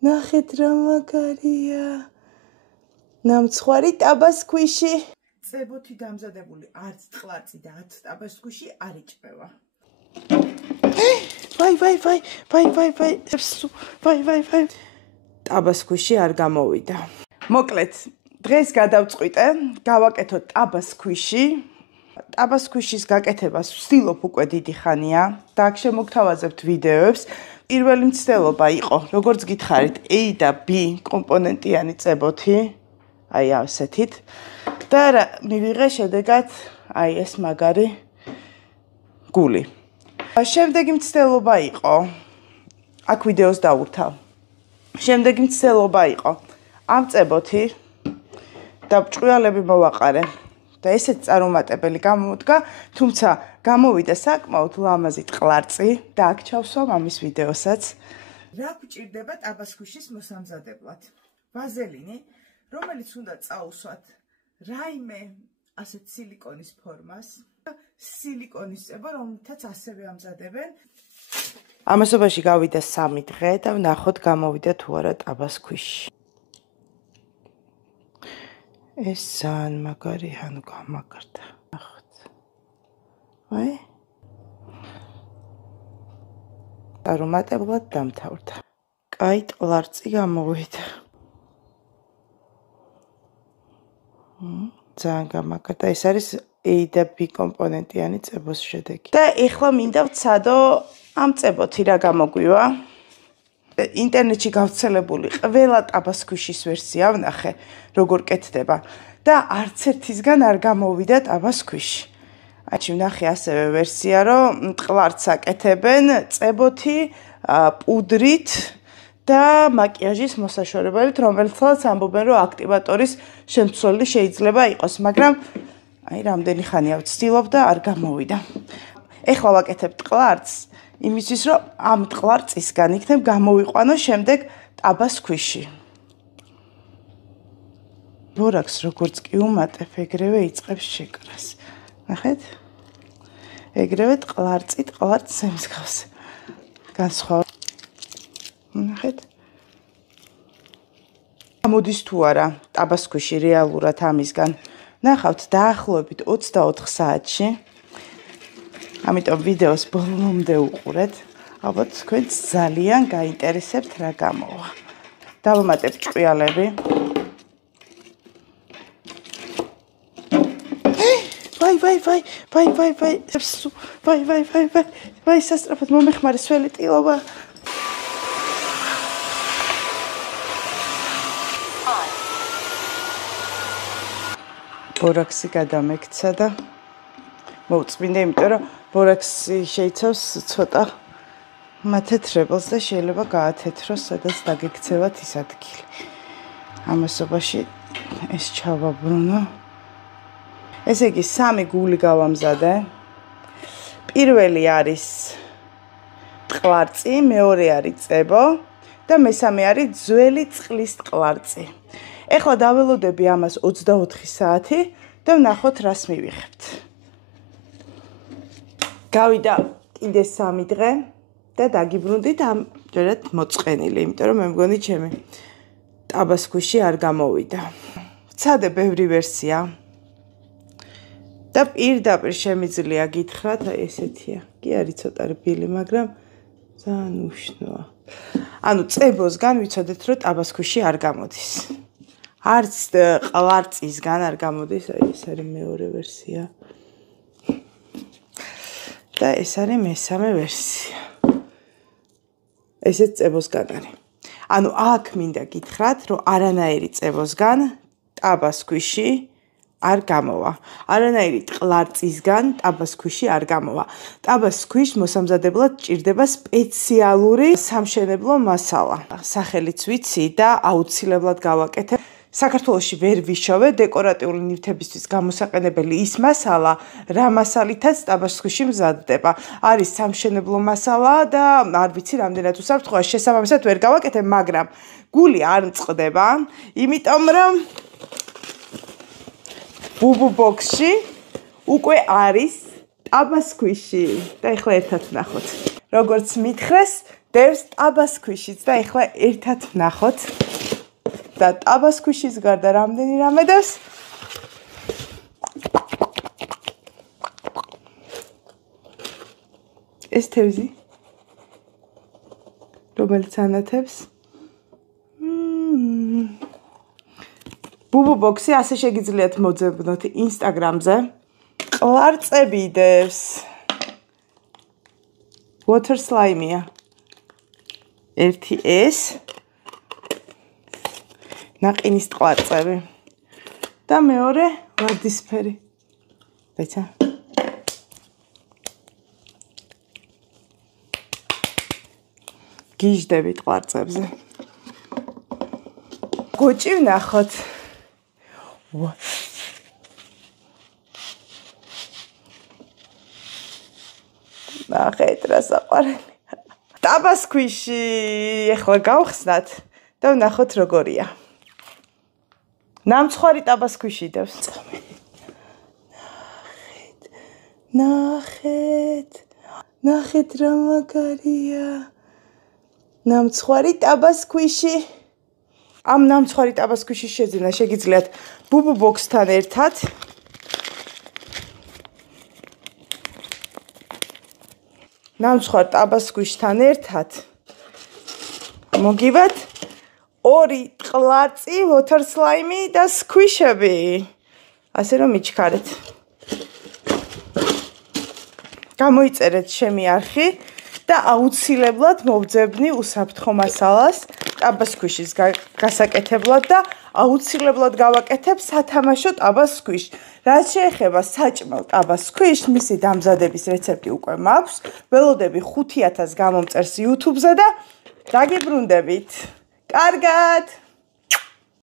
ნახეთ რა მაგარია. ნამცხვარი ტაბასქვიში. წებოთი დამზადებული არც ტყლარწი და არც ტაბასქვიში არ იჭმევა. ვაი. ტაბასქვიში არ გამოვიდა. მოკლედ, დღეს გადავწყვიტე, გავაკეთოთ ტაბასქვიში. ტაბასქვიშის გაკეთებას ვცდილობ უკვე დიდი ხანია და აქ შემოგთავაზებთ ვიდეოებს. პირველი მცდელობა იყო, როგორც გითხარით, A და B კომპონენტიანი წებოთი, აი ასეთით. და მივიღე შედეგად აი ეს მაგარი გული. შემდეგი მცდელობა იყო, აქ ვიდეოს დავურთავ. შემდეგი მცდელობა იყო, ამ წებოთი და ბრჭყვიალები მოვაყარე. და ესეც წარუმატებელი გამოდგა, თუმცა გამოვიდა საკმაოდ ლამაზი ტყლარწი და აქ ჩავსვამ ამის ვიდეოსაც. რა გვჭირდება ტაბასქვიშის მოსამზადებლად? ვაზელინი, რომელიც უნდა წაუსვათ რაიმე ასეთ სილიკონის ფორმას, სილიკონის წება, რომელთაც ასევე ამზადებენ. ამასობაში გავიდა 3 დღე და ვნახოთ გამოვიდა თუ არა ტაბასქვიში. ეს ძალიან მაგარი, ანუ გამაგრდა. ნახოთ. აი. არომატებლად დამთავრდა. კაი ტყლარწი გამოვიდა. ძალიან გამაგრდა. ეს არის A და B კომპონენტიანი წებოს შედეგი. და ეხლა მინდა ვცადო ამ წებოთი რა გამოგვივა. ინტერნეტში გავრცელებული ყველა ტაბასქვიშის ვერსია ვნახე, როგორ კეთდება და არც ერთისგან არ გამოვიდა ტაბასქვიში. აჩი ვნახე ასევე ვერსია, რომ ტყლარწს აკეთებენ წებოთი, პუდრით და მაკიაჟის მოსაშორებელით, რომელსაც ამბობენ, რომ აქტივატორის შემცვლელი შეიძლება იყოს, მაგრამ აი რამდენი ხანია ვცდილობ და არ გამოვიდა. ეხლა ვაკეთებ ტყლარწს, იმისთვის, რომ ამ ტყლარწისგან იქნებ გამოვიყვანო შემდეგ ტაბასქვიში. ბორაკს როგორც კი უმატებ, ეგრევე იწყებს შეკრას. ნახეთ? ეგრევე ტყლარწი ტყლარწს ემსგავს. განსხვავება. ნახეთ? გამოდის თუ არა ტაბასქვიში რეალურად ამისგან. ნახავთ დაახლოებით 24 საათში. ამიტომ ვიდეოს ბოლომდე უყურეთ. ალბათ თქვენს ძალიან გაინტერესებთ რა გამოვა. დავამატებ ჭყვიალები. ვაი, სასწრაფოდ მომეხმარე სველი ტილობა. ბორაქსი გადამექცა და მოვწმინდა, იმიტომ რომ ბორაქსი შეიცავს ცოტა მათეთრებელს და შეიძლება გაათეთროს, სადაც დაგექცევათ ის ადგილი. ამასობაში ეს ჩავაბრუნო. ესე იგი 3 გული გავამზადე. პირველი არის ტყლარწი, მეორე არის წებო და მესამე არის ძველი წყლის ტყლარწი. ეხლა დაველოდები ამას 24 საათი და ვნახოთ რას მივიღებთ. გავიდა კიდე 3 დღე და დაგიბრუნდით ამჯერად მოწყენილი, იმიტომ რომ მე მგონი ჩემი ტაბასქვიში არ გამოვიდა. ვცადე ბევრი ვერსია. და პირდაპირ შემიძლია გითხრათ, აი ესეთია. კი არის ცოტა რბილი, მაგრამ ძალიან უშნოა. ანუ წებოსგან ვიცოდეთ, რომ ტაბასქვიში არ გამოდის. არც ყლარწისგან არ გამოდის, აი ეს არის მეორე ვერსია. და ეს არის მესამე ვერსია. ესეც წებოსგან არის. ანუ აქ მინდა გითხრათ, რომ არანაირი წებოსგან ტაბასქვიში არ გამოვა. არანაირი ტყლარწისგან ტაბასქვიში არ გამოვა. ტაბასქვიშს მოსამზადებლად ჭირდება სპეციალური სამშენებლო მასალა. სახელიც ვიცი და აუცილებლად გავაკეთებ. საქართველოში ვერ ვიშოვე დეკორატიული ნივთებისთვის გამოსაყენებელი ის მასალა, რა მასალითაც ტაბასქვიში მზადდება. არის სამშენებლო მასალა და არ ვიცი რამდენად უსაფრთხოა, შესაბამისად ვერ გავაკეთებ, მაგრამ გული არ მწყდება, იმიტომ რომ ბუბუ ბოქსში უკვე არის ტაბასქვიში და ეხლა ერთად ვნახოთ. როგორც მითხრეს, დევს ტაბასქვიშიც და ეხლა ერთად ვნახოთ და ტაბასქვიშის გარდა რამდენი რამე დევს? ეს თევზი რომელიც ანათებს ბუბუბოქსი ასე შეგიძლიათ მოძებნოთ ინსტაგრამზე ყლარწები დევს water slime-ია ერთი ეს ნაყინის ყლარწები და მეორე ვარდისფერი ბეცა გიჟდებით ყლარწებზე გოჭი ვნახოთ ნახეთ რა საყვარელი ტაბასქვიში ეხლა გავხსნათ და ვნახოთ როგორია ნამცხვარი ტაბასქვიში დევს ნახეთ რა მაგარია ნამცხვარი ტაბასქვიში ამ ნამცხვარი ტაბასქვიშის შეძენა შეგიძლიათ ბუბუბოქსთან ერთად ნამცხვარ ტაბასქვიშთან ერთად მოგივათ 2 ტყლარწი water slime და სქვიშები ასე რომ მიჩქარეთ გამოიწერეთ ჩემი არხი და აუცილებლად მოვძებნი უსაფრთხო მასალას ტაბასქვიშის გასაკეთებლად და აუცილებლად გავაკეთებ სათამაშო ტაბასქვიშს. რაც შეეხება საჭმელ ტაბასქვიშს, მისი დამზადების რეცეპტი უკვე მაქვს. ველოდები 5000 გამომწერს YouTube-ზე და დაგიბრუნდებით. კარგად!